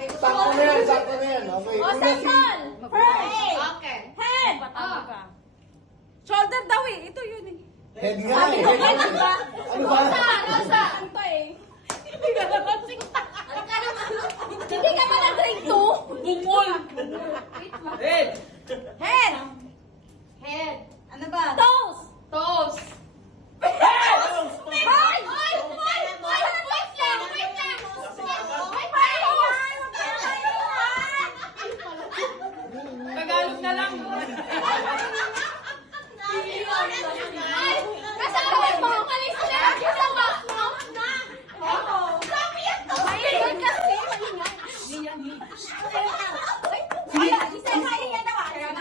Sakto na yan, sakto na yan. Okay. O, Una si... second. First. Okay. Head. Shoulder daw eh. Ito yun eh. Head nga eh. Head nga. Ano ba? Nasa? Ano to eh? Hindi ka naman singta. Hindi ka ba na-drink to? Bungol. Head! Head. Head. Ano ba? Toes. Toes. Hoy! Wait lang! Wait lang! Tagalog na lang. Kasama mo! Kalis na! Kasama mo! Sabi yan to! Maingay kasi!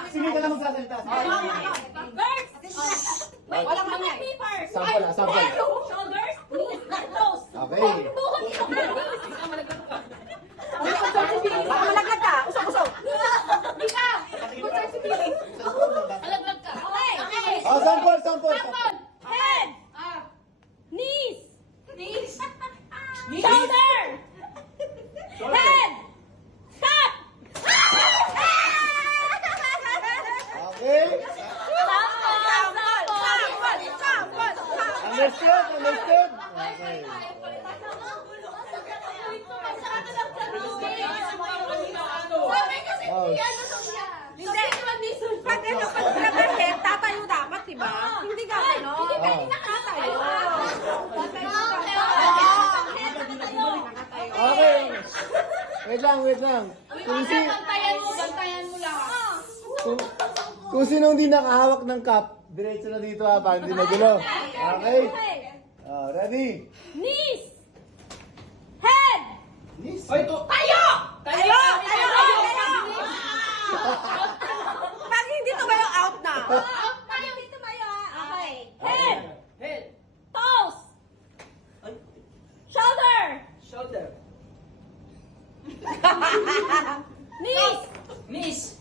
Sige ka lang magsasalita. Wait, walang mga papers! Sample ah, sample. Shoulders, knees, toes. Okay. Malaglag ka! Usok-usok! Hindi ka! Malaglag ka! Okay! Oh, sample, sample. Sample! Head! Knees! Knees. Shoulder! Head! Cut! Okay. Sample! Understood, understood. Okay. Oh. Pag ano, pag nakahead, tatayo dapat, diba? Hindi ka ano? Hindi ka nakatayo. Okay. Wait lang, wait lang. Bantayan mo lang. Kung sino hindi nakahawak ng cup, diretso na dito ha, para hindi magulo. Okay? Ready? Knees! Head! Ay, to! Tayo! Tayo! Pag hindi tumayo, out na. Out na yung hindi tumayo. Okay. Head! Head! Toes! Shoulder! Shoulder! Knees! Knees!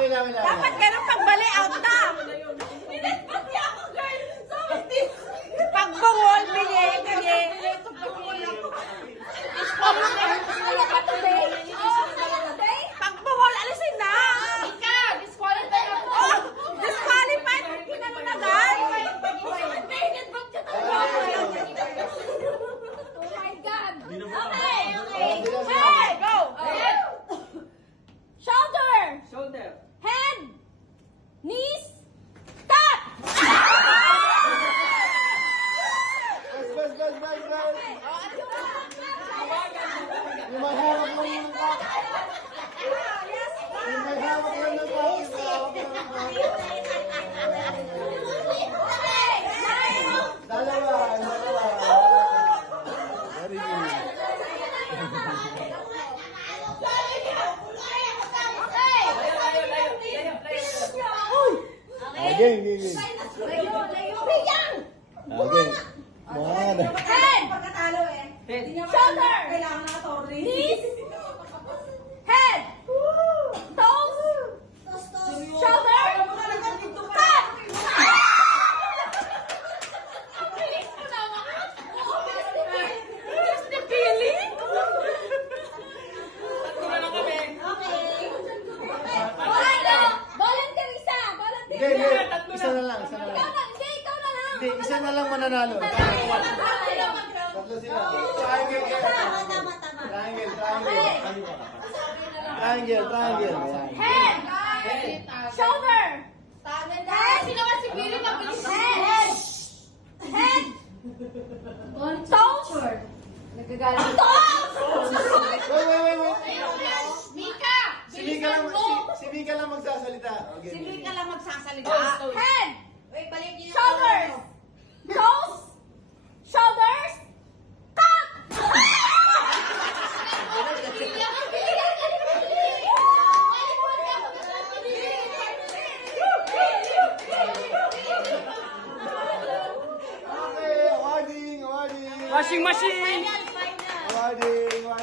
Wait lang. Dapat ganun pagbali, out na. Inetbat niya ako, girl. Pagbungol, bilye. Pagbungol, alisin na. Ika! Disqualify ako. Oh, disqualified. Kinano na, guys. Inetbat ka talaga. Oh my God. Okay. Hey, go. Shoulder. Shoulder! Head. Knees. Cut. Bas. Yung may hawak lang ng cup. Yung may hawak lang ng cup. Dalawa. Very good. Game. Okay. Mga Head. Head! Shoulder. Knees. Head. Toes. Shoulder. Cut. Hindi. Isa na lang. Hindi, isa na lang mananalo. Tatlo sila. Triangle. Head. Shoulder. Head. Sino ka si Billy? Mabilis. Head. Head. Toes. Toes. Wait. Mika! Si Mika lang magsasalita. Okay. Ka lang magsasalita. Toes. Head. Wait, balik niyo. Shoulders. Toes. Shoulders. Cut. Okay, awarding. Washing machine!